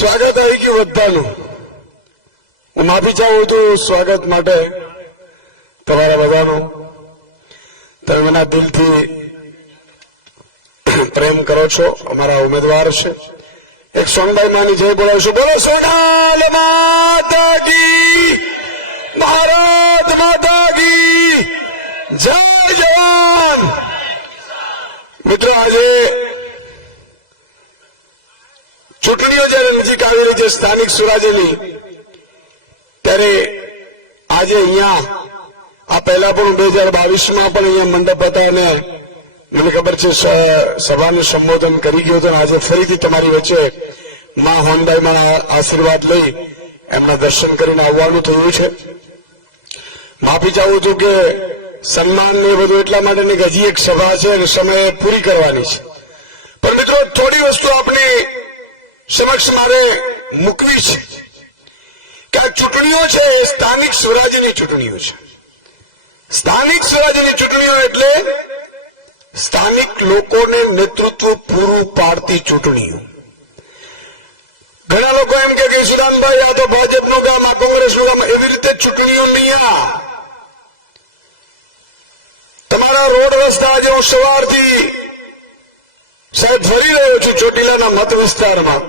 સ્વાગત આવી ગયું બધાનું. હું માફી ચાહું છું સ્વાગત માટે તમારા બધાનું. તમે મને દિલથી પ્રેમ કરો છો. અમારા ઉમેદવાર છે. એક સોનબાઈ માની જય બોલાવશું. બોલો સોનાલ માતા કી, ભારત માતા કી જય જવાન. મિત્રો, આજે ચૂંટણીઓ જયારે નજીક આવી રહી છે સ્થાનિક સ્વરાજ્યની, ત્યારે આજે અહીંયા આ પહેલા પણ 2022માં પણ અહીંયા મંડપ હતા અને મને ખબર છે સભાનું સંબોધન કરી ગયું હતું. આજે ફરીથી તમારી વચ્ચે માં હોનબાઈ મારા આશીર્વાદ લઈ એમના દર્શન કરીને આવવાનું થયું છે. માફી ચાહું છું કે સન્માન ને બધું એટલા માટે ને કે હજી એક સભા છે અને સમય પૂરી કરવાની છે. પણ મિત્રો, થોડી વસ્તુ આપણી સમક્ષ મારે મૂકવી છે કે આ ચૂંટણીઓ છે એ સ્થાનિક સ્વરાજ્યની ચૂંટણીઓ છે. સ્થાનિક સ્વરાજ્યની ચૂંટણીઓ એટલે સ્થાનિક લોકોને નેતૃત્વ પૂરું પાડતી ચૂંટણીઓ. ઘણા લોકો એમ કે સુદાનભાઈ આ તો ભાજપનું કામ, આ કોંગ્રેસનું કામ. એવી રીતે ચૂંટણીઓ નહીં. તમારા રોડ રસ્તા આજે હું સવારથી સાહેબ ફરી રહ્યો છું ચોટીલાના મત વિસ્તારમાં.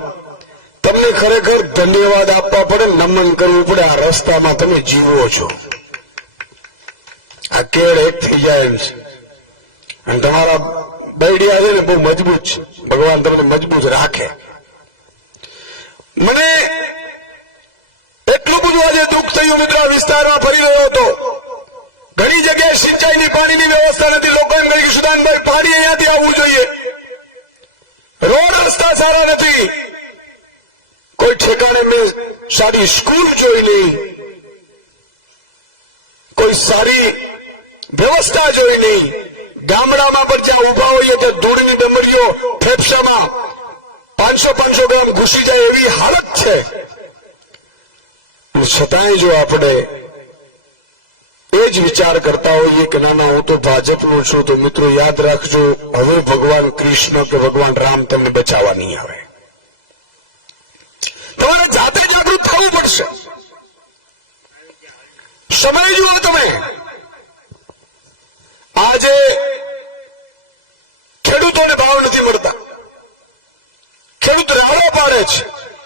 તમને ખરેખર ધન્યવાદ આપવા પડે, નમન કરવું પડે. આ રસ્તામાં તમે જીવો છો. આ કેળ એક થઈ જાય એમ છે. અને તમારા બૈડિયા છે ને બહુ મજબૂત છે. ભગવાન તમને મજબૂત રાખે. મને એટલું બધું આજે દુઃખ થયું મિત્રો, આ વિસ્તારમાં ફરી રહ્યો હતો. ઘણી જગ્યાએ સિંચાઈની પાણીની વ્યવસ્થા નથી. લોકો એમ કહે કે સુદાનભાઈ પાણી અહીંયાથી આવવું જોઈએ. રોડ રસ્તા સારા નથી. કોઈ ઠેકાણે મેં સારી સ્કૂલ જોઈ નહીં, કોઈ સારી વ્યવસ્થા જોઈ નહીં. ગામડામાં પણ જ્યાં ઉભા હોઈએ તો ધૂળની ડમરીઓ ફેફસામાં 500 ગ્રામ ઘૂસી જાય એવી હાલત છે. છતાંય જો આપણે એ જ વિચાર કરતા હોઈએ કે ના હું તો ભાજપનો છું, તો મિત્રો યાદ રાખજો, હવે ભગવાન કૃષ્ણ કે ભગવાન રામ તમને બચાવવા નહીં આવે. તમારે જાતે જાગૃત થવું પડશે. સમય જુઓ તમે. આજે ખેડૂતોને ભાવ નથી મળતા. ખેડૂત રાડો પાડે છે.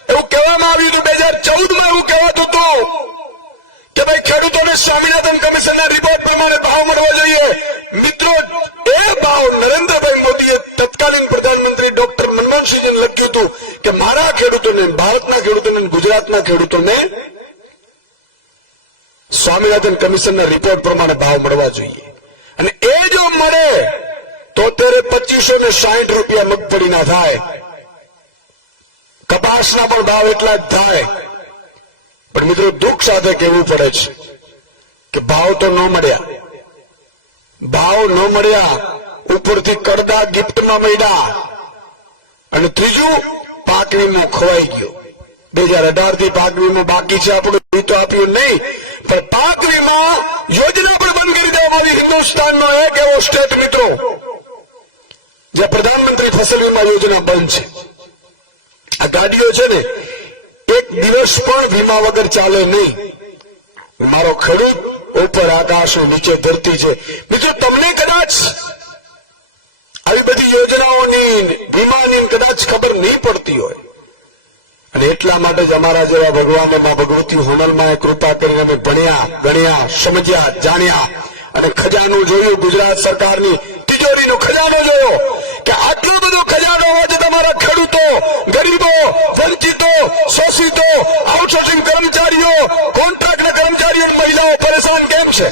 એવું કહેવામાં આવ્યું હતું 2014માં, એવું કહેવાતું હતું કે ભાઈ ખેડૂતોને સ્વામિનાથન કમિશનના રિપોર્ટ પ્રમાણે ભાવ મળવો જોઈએ. મિત્રો, એ ભાવ નરેન્દ્રભાઈ મોદીએ તત્કાલીન પ્રધાનમંત્રી ડોક્ટર મનમોહનસિંહને લખ્યું હતું કે મારા ખેડૂતોને, ભારતના ખેડૂતોને, ગુજરાતના ખેડૂતોને સ્વામિનાથન કમિશનના રિપોર્ટ પ્રમાણે ભાવ મળવા જોઈએ. અને એ જો મળે તો 2560 રૂપિયા મગફળીના થાય. કપાસના પણ ભાવ એટલા જ થાય. પણ મિત્રો, દુઃખ સાથે કહેવું પડે છે કે ભાવ તો ન મળ્યા. ભાવ ન મળ્યા, ઉપરથી કડકા ગિફ્ટમાં મળ્યા. અને ત્રીજું, પાક વીમો ખવાઈ ગયો. 2018 થી પાક વીમો બાકી છે. આપણું તો આપ્યું નહીં, પણ પાક વીમા યોજના પણ બંધ કરી દેવામાં. હિન્દુસ્તાનનો એક એવો સ્ટેટ મિત્રો જ્યાં પ્રધાનમંત્રી ફસલ વીમા યોજના બંધ છે. આ ગાડીઓ છે ને, એક દિવસ પણ વીમા વગર ચાલે નહીં. મારો ખેડૂત ઉપર આકાશ, નીચે ધરતી છે. મિત્રો, તમને કદાચ આવી બધી યોજનાઓની, વીમાની કદાચ ખબર નહીં પડતી હોય. અને એટલા માટે જ અમારા જેવા ભગવાને માં ભગવતી હોનલમાં કૃપા કરીને અમે ભણ્યા, ગણ્યા, સમજ્યા, જાણ્યા અને ખજાનું જોયું. ગુજરાત સરકારની તિજોરીનો ખજાનો જોયો કે આટલો બધો ખજાનો હોય છે. તમારા ખેડૂતો, ગરીબો, વંચિતો, શોષિતો, આઉટસોર્સિંગ કર્મચારીઓ, કોન્ટ્રાક્ટ કર્મચારીઓ, મહિલાઓ પરેશાન કેમ છે?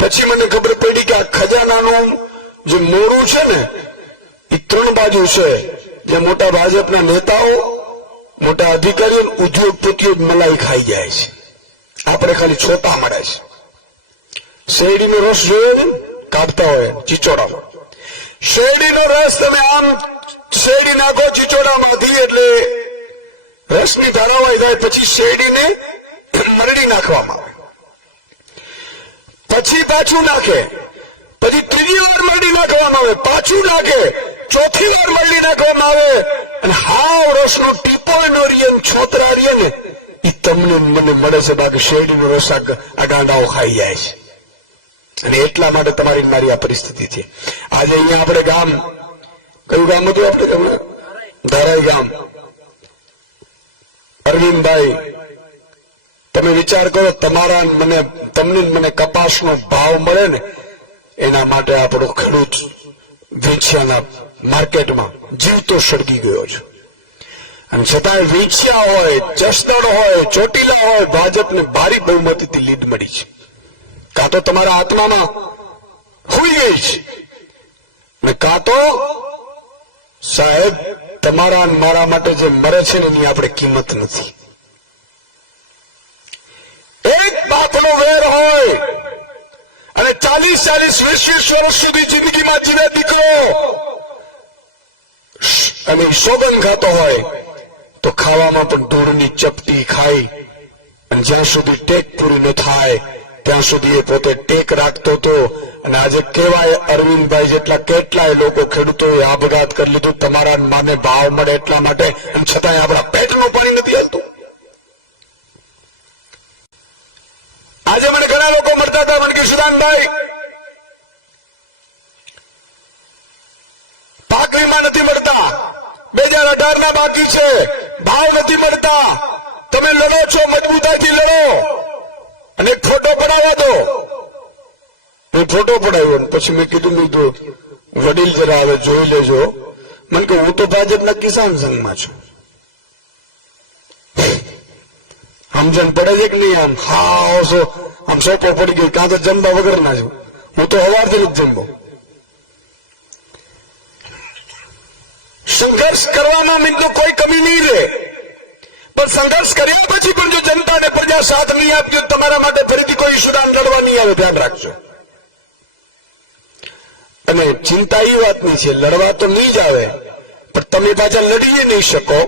પછી મને ખબર પડી કે આ ખજાનાનું જે મોરું છે ને, એ 3 બાજુ છે. જે મોટા ભાજપના નેતાઓ, મોટા અધિકારીઓ, ઉદ્યોગપતિઓ મલાઈ ખાઈ જાય છે. આપણે ખાલી છોટા મળે છે. શેરડીનો રસ જોયો ને, કાઢતા હોય ચીચોડા. શેરડીનો રસ તમે આમ શેરડી નાખો ચીચોડામાંથી એટલે રસની ધારાવાહી થાય. પછી શેરડીને મરડી નાખવામાં આવે, પછી પાછું નાખે, પછી ત્રીજી વાર મરડી નાખવામાં આવે, પાછું નાખે, ચોથી વાર મરડી નાખવામાં આવે અને હાવ રસનું ટીપ મને મળે છે, બાકી શેરડીનો રસ આ ગાંડાઓ ખાઈ જાય છે. અને એટલા માટે તમારી મારી આ પરિસ્થિતિ છે. આજે અહીંયા આપણે ગામ, કયું ગામ હતું આપણે? ધારાઈ ગામ. અરવિંદભાઈ, તમે વિચાર કરો, તમને મને કપાસનો ભાવ મળે ને એના માટે આપણો ખેડૂત વેચ્યાના માર્કેટમાં જીવતો સળગી ગયો છે. અને છતાંય વેચ્યા હોય, જસદણ હોય, ચોટીલા હોય, ભાજપને ભારી બહુમતીથી લીડ મળી છે. કાં તો તમારા આત્મામાં હોઈ ગઈ છે, ને કાં તો સાહેબ તમારા મારા માટે જે મરે છે ને એની આપણે કિંમત નથી. એક બાપનો વેર હોય અને 40-20 વર્ષ સુધી જિંદગીમાં જીવે દીકરો અને સોગન ખાતો હોય તો ખાવામાં પણ ઢોરની ચપટી ખાઈ, અને જ્યાં સુધી ટેક પૂરી ન થાય ત્યાં સુધી એ પોતે ટેક રાખતો હતો. અને આજે કેવાય અરવિંદભાઈ જેટલા કેટલાય લોકો ખેડૂતોએ આપઘાત કરી લીધું તમારા માને ભાવ મળે એટલા માટે, અને છતાંય આપણા પેટનું પાણી નથી હાલતું. આજે મને ઘણા લોકો મળતા હતા, મને કે સુદાનભાઈ પાક વીમા નથી મળતા, 2018 ના બાકી છે, ભાવ નથી મળતા, તમે લડો છો, મજબૂતાઈથી લડો અને એક ફોટો પડાવવા દો. હું ફોટો પડાવ્યો, પછી મેં કીધું વડીલ જરા હવે જોઈ લેજો. મને કે હું તો ભાજપના કિસાન સંઘમાં છું. સમજણ પડે છે કે નહીં? આમ હા આમ સોપો પડી ગઈ, કાં તો જમવા વગર ના છું. હું તો હવારથી જ જમવો. સંઘર્ષ કરવામાં મિત્રો કોઈ કમી નહીં રહે, પણ સંઘર્ષ કર્યા પછી પણ જો જનતા અને પ્રજા સાથ નહીં આપતી, તમારા માટે ફરીથી કોઈ સુદાન લડવા નહીં આવે, ધ્યાન રાખજો. અને ચિંતા એ વાતની છે, લડવા તો નહીં જ આવે, પણ તમે પાછા લડી નહીં શકો.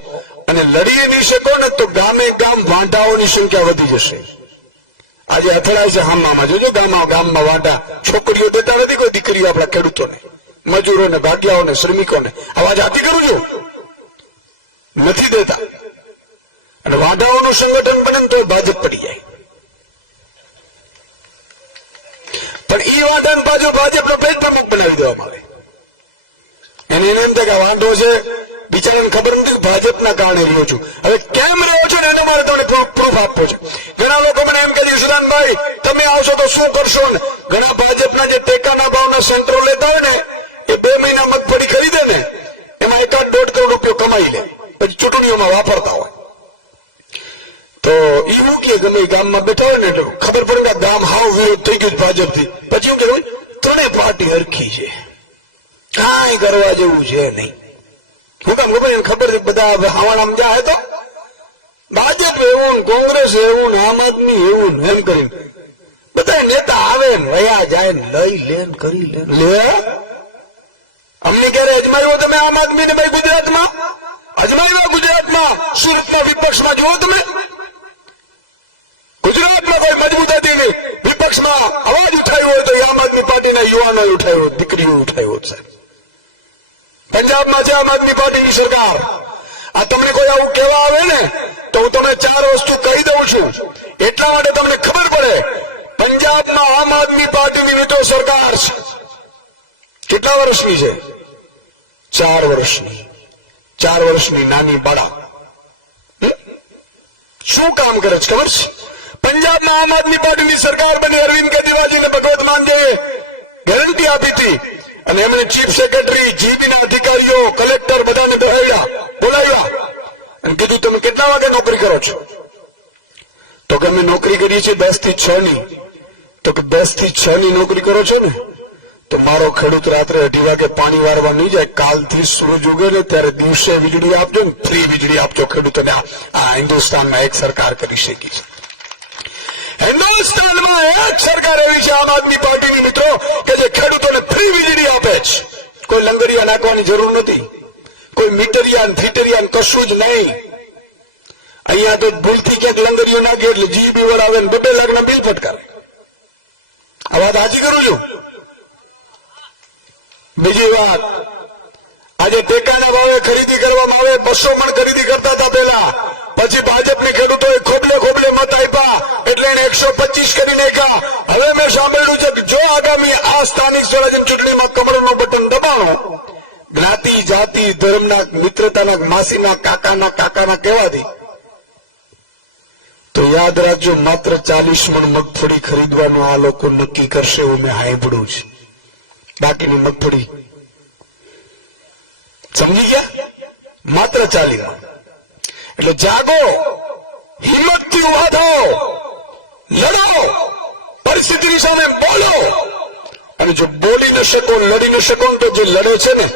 અને લડી નહીં શકો ને તો ગામે ગામ વાંઢાઓની સંખ્યા વધી જશે. આજે અથડાય છે હામામાં, જોજો ગામમાં વાંઢા છોકરીઓ દેતા નથી કોઈ દીકરીઓ આપણા ખેડૂતોને, મજૂરોને, ભાટિયાઓને, શ્રમિકોને. આવા જાતિ કરું છું, નથી દેતા. અને વાંઢાઓનું સંગઠન બને તો ભાજપ પડી જાય. પણ ઈ વાંધાને પાછો ભાજપનો પેજ પ્રમુખ બનાવી દેવામાં આવે. એને એમ થાય કે વાંધો છે, બિચારાને ખબર નથી કે ભાજપના કારણે રહ્યો છું. હવે કેમ રહ્યો છો ને એનો મારે તમને પ્રૂફ આપવો છે. ઘણા લોકો મને એમ કહે છે સુદાનભાઈ તમે આવશો તો શું કરશો ને? ઘણા ભાજપના જે ટેકાના ભાવના સેન્ટરો લેતા હોય ને એ 2 મહિના મગફળી ખરીદે ને એમાં 1.5 કરોડ રૂપિયો કમાઈ લે, પછી ચૂંટણીઓમાં વાપરતા હોય. તો એવું કે ગમે ગામમાં બેઠા હોય ને એટલે ખબર પડે કે ગામ હાવ વિરોધ થઈ ગયું ભાજપથી. પછી એવું કે ત્રણેય પાર્ટી હરખી છે, કાંઈ કરવા જેવું છે નહીં. હું કામ ખબર એને ખબર છે બધા હવાણામાં જાય તો ભાજપ એવું, કોંગ્રેસ એવું, આમ આદમી એવું, એમ કરીને બધા નેતા આવે ને રહ્યા જાય ને લઈ લે કરી લે. અમને ક્યારે અજમાવ્યો તમે આમ આદમી ને ભાઈ ગુજરાતમાં? અજમાવ્યા ગુજરાતમાં? સુરતના વિપક્ષમાં જુઓ તમે, ગુજરાતમાં કોઈ મજબૂતાથી નહીં. વિપક્ષમાં અવાજ ઉઠાવ્યો હોય તો આમ આદમી પાર્ટીના યુવાનો ઉઠાવ્યો, દીકરીઓ ઉઠાવ્યો. સાહેબ પંજાબમાં છે આમ આદમી પાર્ટીની સરકાર. આ તમને કોઈ આવું કહેવા આવે ને તો હું તમને 4 વસ્તુ કહી દઉં છું, એટલા માટે તમને ખબર પડે. પંજાબમાં આમ આદમી પાર્ટીની મિત્રો સરકાર છે. કેટલા વર્ષની છે? 4 વર્ષની. 4 વર્ષની નાની બાળા શું કામ કરે છે ખબર છે? પંજાબમાં આમ આદમી પાર્ટીની સરકાર બની, અરવિંદ કેજરીવાલજીને ભગવત માનજીએ ગેરંટી આપી હતી અને એમણે ચીફ સેક્રેટરી, જીબીના અધિકારીઓ, કલેક્ટર બધાને બોલાવ્યા અને કીધું તમે કેટલા વાગે નોકરી કરો છો? તો કે અમે નોકરી કરીએ છીએ 10 થી 6 ની. તો કે 10 થી 6 ની નોકરી કરો છો ને તો મારો ખેડૂત રાત્રે 2:30 વાગે પાણી વારવા નહીં જાય, કાલથી સૂરજ ઉગે ને ત્યારે દિવસે વીજળી આપજો ને, ફ્રી વીજળી આપજો ખેડૂતોને. આ હિન્દુસ્તાનમાં એક સરકાર કરી શકે છે. હિન્દુસ્તાનમાં એક સરકાર એવી છે આમ આદમી પાર્ટીની મિત્રો કે જે ખેડૂતોને ફ્રી વીજળી આપે છે. કોઈ લંગરિયા નાખવાની જરૂર નથી, કોઈ મીટરિયાન ફીટરિયાન કશું જ નહીં. અહીંયા તો ભૂલથી ક્યાંક લંગરિયો નાખે એટલે જીબી વાળા આવે ને 2 લાખના બિલ ફટકારે. આ વાત હાજી કરું છું. બીજી વાત, આજે ટેકાના ભાવે ખરીદી કરવામાં આવે, 200 મણ ખરીદી કરતા હતા પેલા, પછી ભાજપની ખેડૂતોએ ખોબલે ખોબલે મત માસીના કાકાના કહેવાથી તો યાદ રાખજો, માત્ર 40 મણ મગફળી ખરીદવાનું આ લોકો નક્કી કરશે એવું મેં સાંભળ્યું છે. બાકીની મગફળી સમજી ગયા, માત્ર 40 મણ. એટલે જાગો, હિંમતથી ઉભા થાઓ, લડો, પરિસ્થિતિની સામે બોલો. અને જો બોલી ન શકો, લડી ન શકો તો જે લડે છે ને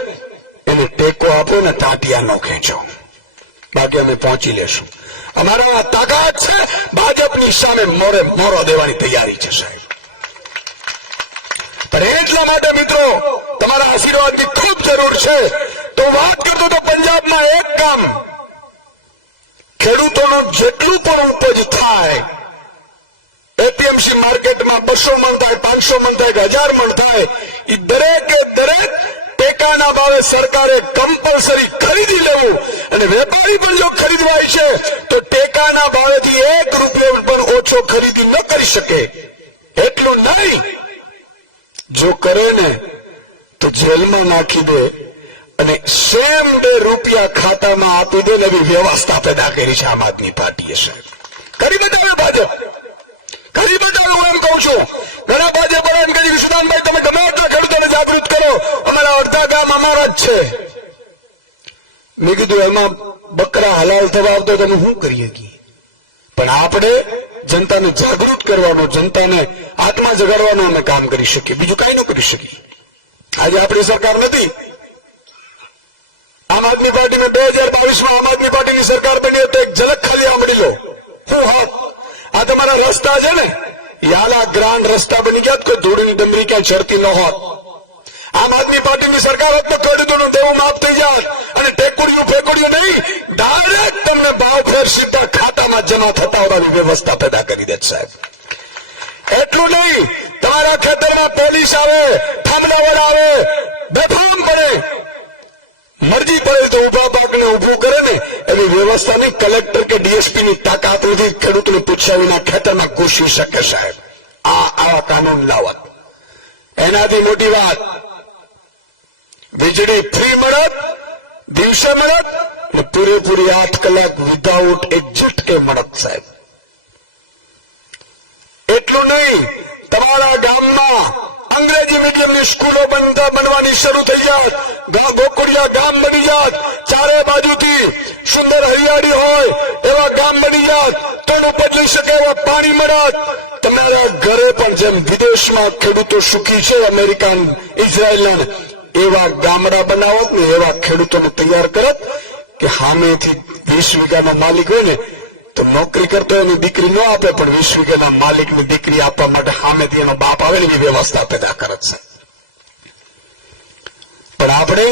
એને ટેકો આપો ને તાટિયા નો ખેંચો. બાકી અમે પહોંચી લેશું. અમારો આ તાકાત છે. ભાજપની સામે મોરે મોરો દેવાની તૈયારી છે સાહેબ. પણ એટલા માટે મિત્રો તમારા આશીર્વાદની ખૂબ જરૂર છે. તો વાત કરતો તો પંજાબમાં એક કામ, ખેડૂતોનું જેટલું પણ ઉપજ થાય એપીએમસી માર્કેટમાં 200 મણ થાય, 500 મણ થાય, 1000 મણ થાય, એ દરેકે દરેક ટેકાના ભાવે સરકારે કમ્પલસરી ખરીદી લેવું. અને વેપારી પણ જો ખરીદવા છે તો ટેકાના ભાવેથી 1 રૂપિયો પણ ઓછો ખરીદી ન કરી શકે. એટલું નહીં, જો કરે ને તો જેલમાં નાખી દે અને સેમ ડે રૂપિયા ખાતામાં આપી દે એવી વ્યવસ્થા પેદા કરી છે આમ આદમી પાર્ટીએ સાહેબ. કરી બતાવ્યું ભાજપ, કરી બતાવ્યું. હું એમ કહું છું, ઘણા ભાજપ એમ કહે વિશ્વનાથભાઈ તમે ગમે એટલા ખેડૂતોને જાગૃત કરો, અમારા અડધા ગામ અમારા જ છે. મેં કીધું એમાં બકરા હલાલ થવા આવતો તમે શું કરીએ છીએ? પણ આપણે જનતાને જાગૃત કરવાનું, જનતાને આત્મા જગાડવાનું અમે કામ કરી શકીએ, બીજું કઈ ન કરી શકીએ. આજે આપણી સરકાર નથી. આમ આદમી પાર્ટીમાં 2022માં આમ આદમી પાર્ટીની સરકાર બની તો એક ઝલક ખાલી સાંભળી લો. હું હોત આ તમારા રસ્તા છે ને યાલા ગ્રાન્ડ રસ્તા બની ગયા, કોઈ ધૂળની ડમરી ક્યાં ચડતી ન હોત. આમ આદમી પાર્ટીની સરકાર હોત તો ખેડૂતોનું દેવું માફ થઈ જાય અને ટેકુડિયું નહીં, ડાયરેક્ટ તમને ભાવ ફેર સીધા ખાતામાં જમા થતા હોવાની વ્યવસ્થા પેદા કરી દે સાહેબ. એટલું નહીં, તમારા ખેતરમાં પોલીસ આવે, થાંભલાવાળા આવે, બેફામ પડે, મરજી પડે તો ઉભા પાકને ઉભું કરે ને એની વ્યવસ્થા નહીં. કલેક્ટર કે ડીએસપી ની તાકાત નથી ખેડૂતને પૂછ્યા વિના ખેતરમાં ઘૂસી શકે સાહેબ. આવા કાનૂન લાવત. એનાથી મોટી વાત વીજળી ફ્રી મળત, દિવસે મળત ને પૂરેપૂરી 8 કલાક વિધાઉટ એક ઝટકે મળત સાહેબ. એટલું નહીં, તમારા ગામમાં અંગ્રેજી મીડિયમની સ્કૂલો બનવાની શરૂ થઈ જાય, ગોકુળિયા ગામ બની જાય, ચારે બાજુથી સુંદર હરિયાળી હોય એવા ગામ બની જાય, તોડું બદલી શકે એવા પાણી મળત. તમારા ઘરે પણ જેમ વિદેશમાં ખેડૂતો સુખી છે, અમેરિકન, ઇઝરાયલ એવા ગામડા બનાવત ને એવા ખેડૂતોને તૈયાર કરત કે સામેથી 20 વીઘાનો માલિક હોય ને તો નોકરી કરતો એની દીકરી ન આપે, પણ 20 વીઘાના માલિકની દીકરી આપવા માટે સામેથી એનો બાપ આવે એવી વ્યવસ્થા પેદા કરત છે. પણ આપણે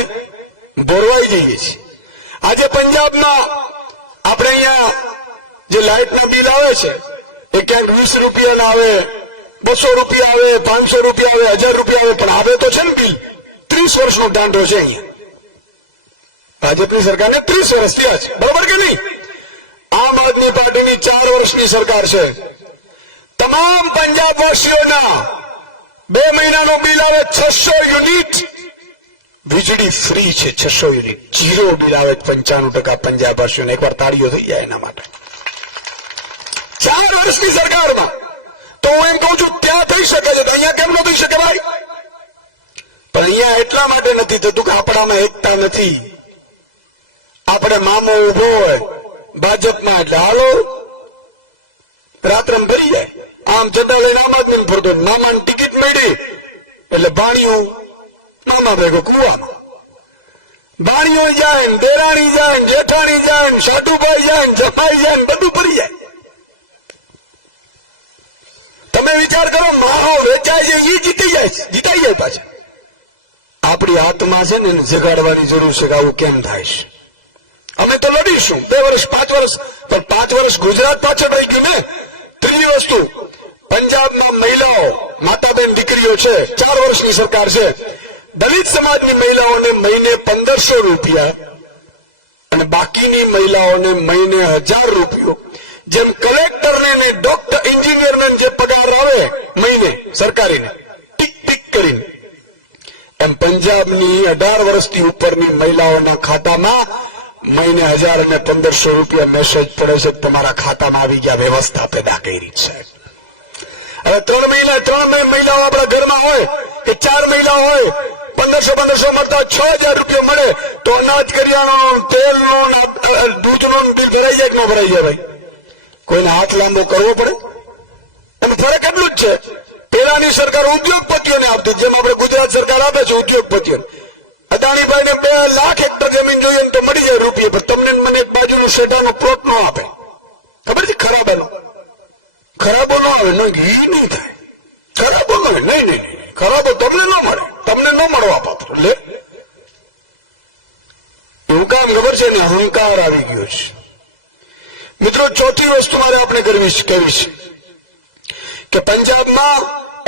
બોરવાઈ જઈએ છીએ. આજે પંજાબમાં આપણે અહીંયા જે લાઇટનું બિલ આવે છે એ ક્યાંક 20 રૂપિયાના આવે, 200 રૂપિયા આવે, 500 રૂપિયા આવે, 1000 રૂપિયા આવે, પણ આવે તો છે ને બિલ 30 વર્ષનો દાંડો છે. અહીંયા ભાજપની સરકારને 30 વર્ષ થયા છે, બરોબર કે નહીં? આમ આદમી પાર્ટીની 4 વર્ષની સરકાર છે. તમામ પંજાબવાસીઓના 2 મહિનાનો બિલ આવે 600 યુનિટ, વીજળી ફ્રી છે 600 યુનિટ, 0 બિલ આવે 95% પંજાબવાસીઓને. એકવાર તાળીઓ થઈ જાય એના માટે 4 વર્ષની સરકારમાં. તો હું એમ કહું છું ત્યાં થઈ શકે છે, તો અહીંયા કેમ ન થઈ શકે ભાઈ? પણ અહીંયા એટલા માટે નથી થતું કે આપણામાં એકતા નથી. આપણે મામો ઉભો હોય ભાજપમાં એટલે હાલો રાત્રે ભરી જાય, આમ જતા લઈને આમ આદમી ફરતો, મામાની ટિકિટ મળી એટલે ભાણિયું મામા ભેગો કુવામાં, ભાણિયો જાય, દેરાણી જાય, જેઠાણી જાય, સાટુભાઈ જાય, જમાઈ જાય, બધું ભરી જાય. તમે વિચાર કરો, માહો વેચાય છે એ જીતાઈ જાય પાછા. આપણી આત્મા છે ને એને જગાડવાની જરૂર છે કે આવું કેમ થાય છે. અમે તો લડીશું 2 વર્ષ 5 વર્ષ, પણ 5 વર્ષ ગુજરાત પાછળ રહી ગયું ને. ત્રીજી વસ્તુ, પંજાબમાં મહિલાઓ, માતાબેન દીકરીઓ છે, 4 વર્ષની સરકાર છે, દલિત સમાજની મહિલાઓને મહિને 1500 રૂપિયા અને બાકીની મહિલાઓને મહિને 1000 રૂપિયો. જેમ કલેક્ટરને ને ડોક્ટર, એન્જિનિયરને જે પગાર આવે મહિને સરકારીને ટીક ટીક કરીને, એમ પંજાબની 18 વર્ષથી ઉપરની મહિલાઓના ખાતામાં મહિને 1000 અને 1500 રૂપિયા મેસેજ પડે છે તમારા ખાતામાં આવી ગયા, વ્યવસ્થા પેદા કરી છે. હવે 3 મહિલાઓ આપણા ઘરમાં હોય કે 4 મહિલાઓ હોય, 1500 મળતા 6000 રૂપિયા મળે તો અનાજ કરિયાણો તેલનો દૂધનો બિલ ભરાઈ જાય કે ન ભરાઈ જાય? ભાઈ કોઈને હાથ લાંબો કરવો પડે? એમાં ફરક એટલું જ છે, પેલાની સરકાર ઉદ્યોગપતિઓને આપતી, જેમ આપણે ગુજરાત સરકાર આપે છે ઉદ્યોગપતિઓને. અદાણીભાઈને 2 લાખ હેક્ટર જમીન જોઈએ તો મળી જાય રૂપિયા, પણ તમને મને એક બાજુનો શેઠાનો પ્લોટ ન આપે. ખબર છે? ખરાબાનો ખરાબો ન આવે, નહીં થાય. ખરાબો ન આવે, નહીં ખરાબો તમને ન મળે, તમને ન મળવા પાત્ર. લે એવું કામ ખબર છે ને, અહંકાર આવી ગયો છે. મિત્રો, ચોથી વસ્તુ મારે આપણે કરવી છે કે પંજાબમાં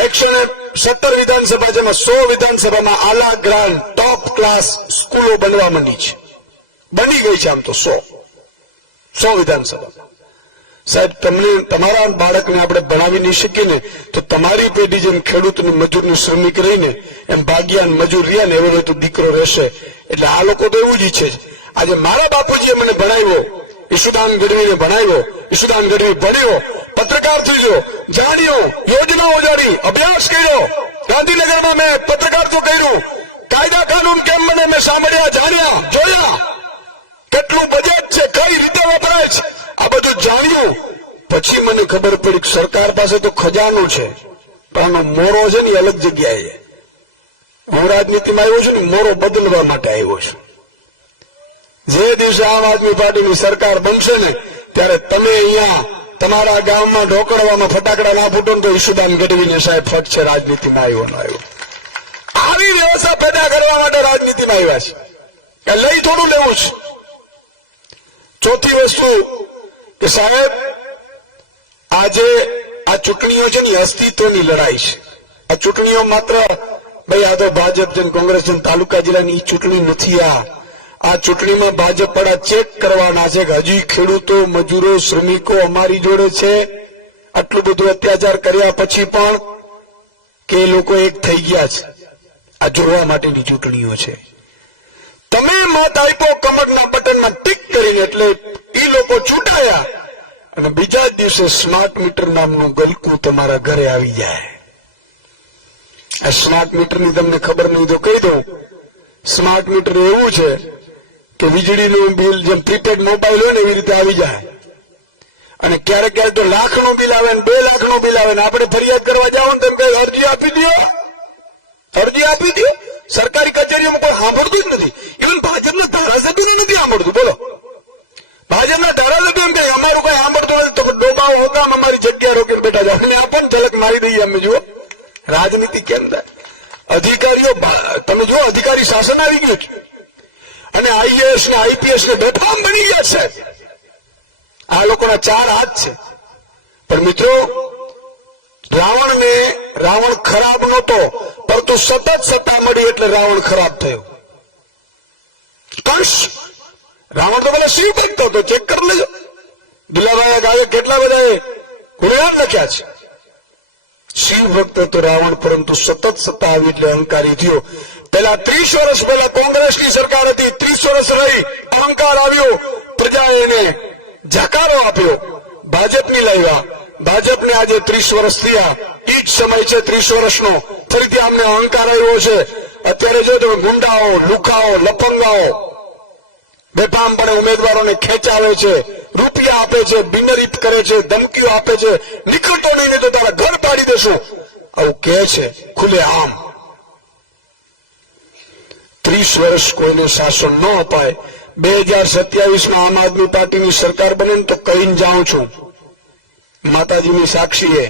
117 વિધાનસભા, જેમાં 100 વિધાનસભામાં આલા ગ્રાન્ટ ટોપ ક્લાસ સ્કૂલો બનવા માંડી છે. બની ગઈ છે આમ તો 100 વિધાનસભા. સાહેબ, તમને તમારા બાળકને આપણે ભણાવી નહીં શકીએ ને તો તમારી પેઢી જેમ ખેડૂતની મજૂરની શ્રમિક રહીને એમ ભાગ્યાન મજૂર રહ્યા ને એવો તો દીકરો રહેશે. એટલે આ લોકો તો એવું જ ઈચ્છે છે. આજે મારા બાપુજીએ મને ભણાવ્યો, ઈશુદાન ગઢવીને ભણાવ્યો, ઈશુદાન ગઢવી ભણ્યો, પત્રકાર થઈ ગયો, જાણ્યો, યોજનાઓ જાણી, અભ્યાસ કર્યો. ગાંધીનગરમાં મેં પત્રકાર તો કર્યું, કાયદા કાનૂન કેમ મને મેં સાંભળ્યા, જાણ્યા, જોયા, કેટલું બજેટ છે, કઈ રીતે વપરાય છે, આ બધું જાણ્યું. પછી મને ખબર પડી કે સરકાર પાસે તો ખજાનો છે, પણ આનો મોરો છે ને અલગ જગ્યાએ. હું રાજનીતિમાં આવ્યો છું ને મોરો બદલવા માટે આવ્યો છું. જે દિવસે આમ આદમી પાર્ટીની સરકાર બનશે ને ત્યારે તમે અહીંયા તમારા ગામમાં ઢોકળવામાં ફટાકડા ના ફૂટો તો ઈશુદાન ગઢવીને સાહેબ ફટ છે, રાજનીતિમાં આવ્યો. આવી વ્યવસ્થા પેદા કરવા માટે રાજનીતિમાં આવ્યા છે, લઈ થોડું લેવું છે. ચોથી વસ્તુ કે સાહેબ, આજે આ ચૂંટણીઓ છે ને અસ્તિત્વની લડાઈ છે. આ ચૂંટણીઓ માત્ર ભાઈ આ તો ભાજપ છે કોંગ્રેસ છે તાલુકા જિલ્લાની ચૂંટણી નથી. આ ચૂંટણીમાં ભાજપ વાળા ચેક કરવાના છે કે હજી ખેડૂતો, મજૂરો, શ્રમિકો અમારી જોડે છે. આટલું બધું અત્યાચાર કર્યા પછી પણ કે એ લોકો એક થઈ ગયા છે. આ જોવા માટેની ચૂંટણીઓ છે. તમે મત આપ્યો કમરના બટનમાં ટીક કરીને એટલે એ લોકો છૂટાયા અને બીજા જ દિવસે સ્માર્ટ મીટર નામનું ગલકું તમારા ઘરે આવી જાય. આ સ્માર્ટ મીટરની તમને ખબર નહીં તો કહી દઉં. સ્માર્ટ મીટર એવું છે કે વીજળીનું બિલ જેમ પ્રીપેડ મોબાઈલ હોય ને એવી રીતે આવી જાય. અને ક્યારેક ક્યારેક તો લાખનું બિલ આવે ને 2 લાખનું બિલ આવે ને આપણે ફરિયાદ કરવા જાવ તો કઈ અરજી આપી દો, અરજી આપી દો. સરકારી કચેરીઓમાં કોઈ સાંભળતું જ નથી. ઇવન ભાજપના ધારાસભ્યોને નથી સાંભળતું. બોલો, ભાજપના ધારાસભ્યો એમ કે અમારું કઈ સાંભળતું નથી તો ડોબાઓ હોગામ અમારી જગ્યા રોકીને બેઠા જાવ. આ પણ ઝલક મારી દઈએ અમે. જુઓ રાજનીતિ કેમ થાય. અધિકારીઓ તમે જુઓ, અધિકારી શાસન આવી ગયું છે અને આઈએએસ ને આઈપીએસ ને બેફામ બની ગયા છે. આ લોકોના 4 હાથ છે. પણ મિત્રો, રાવણ ખરાબ નહોતો, પરંતુ સતત સત્તા મળી એટલે રાવણ ખરાબ થયો. કંસ રાવણ તો પેલા શિવ ભક્ત હતો, ચેક કરી લેજો. દિલાભાઈ ગાયે કેટલા બધા ગુણગાન લખ્યા છે. શિવ ભક્ત હતો રાવણ, પરંતુ સતત સત્તા આવી એટલે અહંકારી થયો. પેલા 30 વર્ષ પહેલા કોંગ્રેસની સરકાર હતી, 30 વર્ષ રહી, અહંકાર આવ્યો, પ્રજાએ એને જાકારો આપ્યો, ભાજપની લાવ્યા. ભાજપને આજે 30 વર્ષ થયા, એ જ સમય છે 30 વર્ષનો. ફરીથી અમને અહંકાર આવ્યો છે. અત્યારે જો તમે ગુંડાઓ, લુખાઓ, લપંગાઓ બેફામપણે ઉમેદવારોને ખેંચાવે છે, રૂપિયા આપે છે, બિનરીત કરે છે, ધમકીઓ આપે છે, નીકળતો નહીં તો તારા ઘર પાડી દેશું, આવું કહે છે ખુલ્લે આમ. 30 વર્ષ કોઈને શાસન ન અપાય. 2027માં આમ આદમી પાર્ટીની સરકાર બને તો કહીને જાઉં છું, માતાજીની સાક્ષીએ,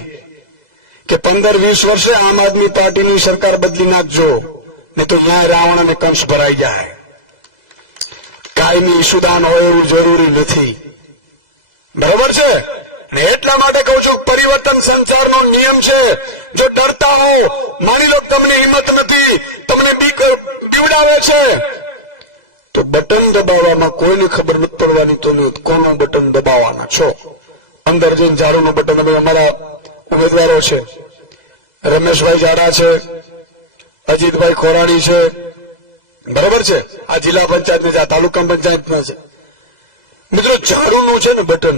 કે 15-20 વર્ષે આમ આદમી પાર્ટીની સરકાર બદલી નાખજો, ને તો ત્યાં રાવણ અને કંસ ભરાઈ જાય. કાયમી સુદાન હોય એવું જરૂરી નથી. બરોબર છે ને? એટલા માટે કહું છું, પરિવર્તન સંસારનો નિયમ છે. જો ડરતા હો, માની લો તમને હિંમત નથી, તમને બીક પીવડાવે છે, તો બટન દબાવવામાં કોઈને ખબર નથી પડવાની તો કોનું બટન દબાવવાના છો. અંદર જઈને ઝાડુનું બટન. હવે અમારા ઉમેદવારો છે, રમેશભાઈ જાડા છે, અજીતભાઈ ખોરાણી છે, બરોબર છે, આ જિલ્લા પંચાયત આ તાલુકા પંચાયતના છે. ઝાડુનું છે ને બટન,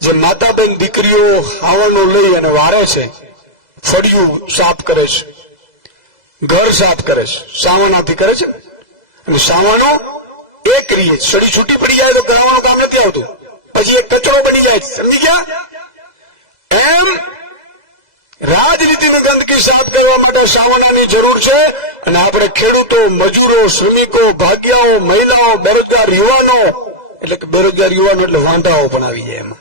જે માતા બેન દીકરીઓ હાવણો લઈ અને વારે છે, ફળિયું સાફ કરે છે, ઘર સાફ કરે છે, સાવણાથી કરે છે. અને સાવણો એક રીએ સડી છૂટી પડી જાય તો ગળાવાનું કામ નથી આવતું, પછી એક કચરો બની જાય. સમજી ગયા? એમ રાજનીતિની ગંદકી સાફ કરવા માટે સાવણાની જરૂર છે. અને આપણે ખેડૂતો, મજૂરો, શ્રમિકો, ભાગ્યાઓ, મહિલાઓ, બેરોજગાર યુવાનો, એટલે કે બેરોજગાર યુવાનો એટલે વાંધાઓ પણ આવી જાય એમાં,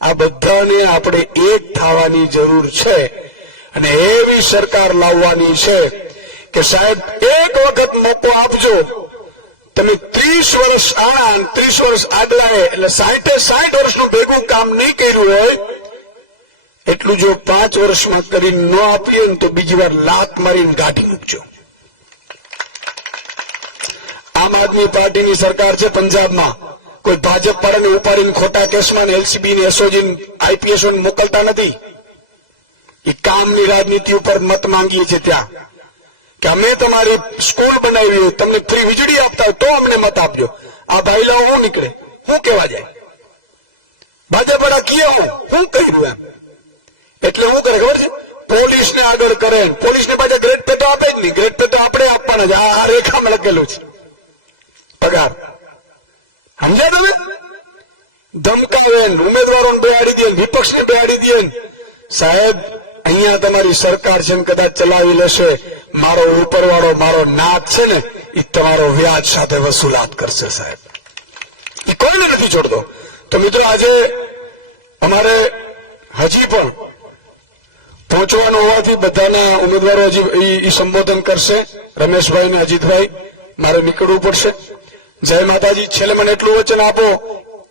આ બધાને આપણે એક થવાની જરૂર છે. અને એવી સરકાર લાવવાની છે કે સાહેબ એક વખત મોકો આપજો. તમે 30 વર્ષ આ 30 વર્ષ આગલા એટલે 60 વર્ષનું ભેગું કામ નહીં કર્યું હોય એટલું જો 5 વર્ષમાં કરી ન આપીએ ને તો બીજી વાર લાત મારીને કાઢી મૂકજો. આમ આદમી પાર્ટીની સરકાર છે પંજાબમાં, કોઈ ભાજપ વાળાને ઉપાડીને ખોટા કેસમાં એલસીબી ને એસઓજી આઈપીએસ મોકલતા નથી. એ કામની રાજનીતિ ઉપર મત માંગીએ છીએ ત્યાં કે અમે તમારી સ્કૂલ બનાવી હોય, તમને ફ્રી વીજળી આપતા હોય તો અમને મત આપજો. આ ભાઈલાઓ શું નીકળે, શું કહેવા જાય? ભાજપ વાળા કીએ હું કહ્યું એમ. એટલે શું કરે ખબર છે? પોલીસને આગળ કરે, પોલીસને પાછા ગ્રેડ પે તો આપે જ નહીં, ગ્રેડ પે તો આપણે આપવાના છે. આ રેખામાં લખેલું છે પગાર. સમજ્યા તમે? ધમકાવે, ઉમેદવારોને બેહાડી દે, વિપક્ષને બેહાડી દે. સાહેબ અહીંયા તમારી સરકાર છે ને કદાચ ચલાવી લેશે, મારો ઉપરવાળો મારો નાથ છે ને એ તમારો વ્યાજ સાથે વસૂલાત કરશે સાહેબ, એ કોઈને નથી છોડતો. તો મિત્રો આજે અમારે હજી પણ પહોંચવાનું હોવાથી બધાના ઉમેદવારો હજી સંબોધન કરશે. રમેશભાઈ ને અજીતભાઈ, મારે નીકળવું પડશે. જય માતાજી. છેલ્લે મને એટલું વચન આપો,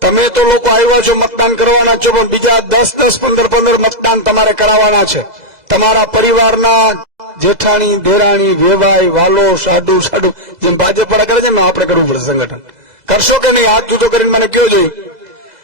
તમે તો લોકો આવ્યા છો મતદાન કરવાના છો, પણ બીજા 10-10, 15-15 મતદાન તમારે કરાવવાના છે. તમારા પરિવારના જેઠાણી, દેરાણી, વેવાઈ, વાલો, સાડુ જેમ ભાજપ વાળા કરે છે ને આપણે કરવું પડશે. સંગઠન કરશો કે નહીં? હાથ જુદો કરીને મને કયો જોઈએ.